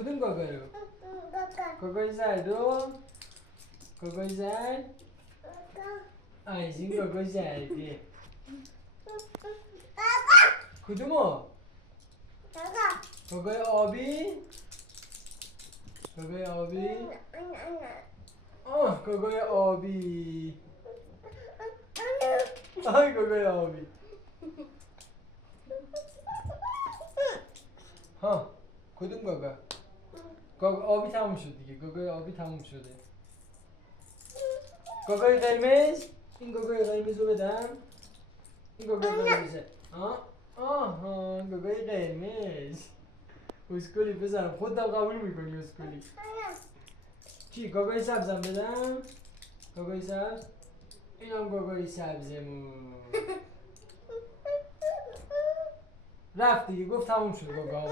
کدوم گاگا رو؟ گاگای زرد رو؟ گاگای زرد؟ این گاگای زرده. کدومو؟ گاگای آبی؟ گاگای آبی؟ آه گاگای آبی. آی گاگای آبی. ها کدوم گاگا؟ گاگا آبی تموم شد دیگه. گاگای آبی تموم شده. گاگای قرمز؟ این گاگای قرمز رو بدم؟ این گاگای قرمزه. آها گاگای قرمز. اسکولی بزنم خودم قبول میکنی اسکولی. چی گاگای سبزم بدم؟ گاگای سبز؟ اینم گاگای سبزمون. رفت دیگه گفت تموم شد گاگا.